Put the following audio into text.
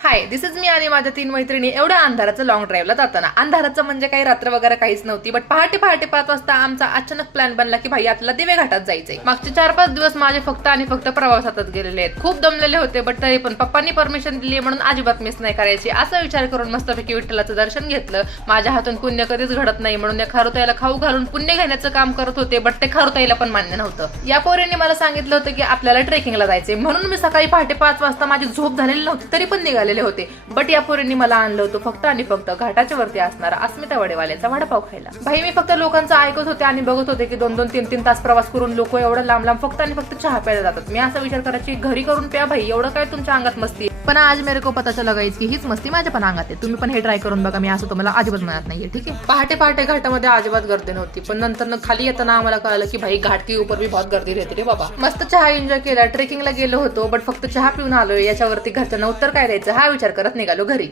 High, this is me आणि माझ्या 3 मैत्रिणी एवढ्या अंधाराचं लॉंग ड्राईव्हला जाताना. अंधाराचं म्हणजे काही रात्र वगैरे काहीच नव्हती, बट पहाटे 5 वाजता आमचा अचानक प्लॅन बनला की भाई आपल्याला दिवे घाटात जायचंय. मागचे 4-5 दिवस माझे फक्त आणि फक्त प्रवासातच गेलेले आहेत. खूप दमलेले होते, बट तरी पण पप्पांनी परमिशन दिली म्हणून अजिबात मिस नाही करायची असा विचार करून मस्तपैकी विठ्ठलाचं दर्शन घेतलं. माझ्या हातून पुण्य कधीच घडत नाही म्हणून या खारुताईला खाऊ घालून पुण्य घेण्याचं काम करत होते, बट ते खारुताईला पण मान्य नव्हतं. या पोरीने मला सांगितलं होतं की आपल्याला ट्रेकिंगला जायचंय म्हणून मी सकाळी पहाटे 5 वाजता माझी झोप झालेली नव्हती तरी पण निघालेले होते. बट या पोरींनी मला आणलं होतं फक्त आणि फक्त घाटाच्या वरती असणारा अस्मिता वडेवाल्याचा वडापाव खायला. भाई मी फक्त लोकांचं ऐकत होते आणि बघत होते की 2-2, 3-3 तास प्रवास करून लोक एवढं लांब लांब फक्त आणि फक्त चहा प्यायला जातात. मी असा विचार करायची घरी करून प्या भाई, एवढं काय तुमच्या अंगात मस्ती. पण आज मेरे को पता चला गाइस की हीच मस्ती माझ्या पण अंगात आहे. तुम्ही पण हे ट्राय करून बघा, मी असं तुम्हाला अजिबात म्हणत नाहीये, ठीक आहे. पहाटे घाटामध्ये अजिबात गर्दी नव्हती, पण नंतर खाली येताना आम्हाला कळलं की भाई घाट के ऊपर भी बहुत गर्दी रहती रे बाबा. मस्त चहा एन्जॉय केला, ट्रेकिंगला गेलो होतो, बट फक्त चहा पिऊन आलोय, याच्यावरती घरच्यांना उत्तर काय द्यायचं हा विचार करत निघालो घरी.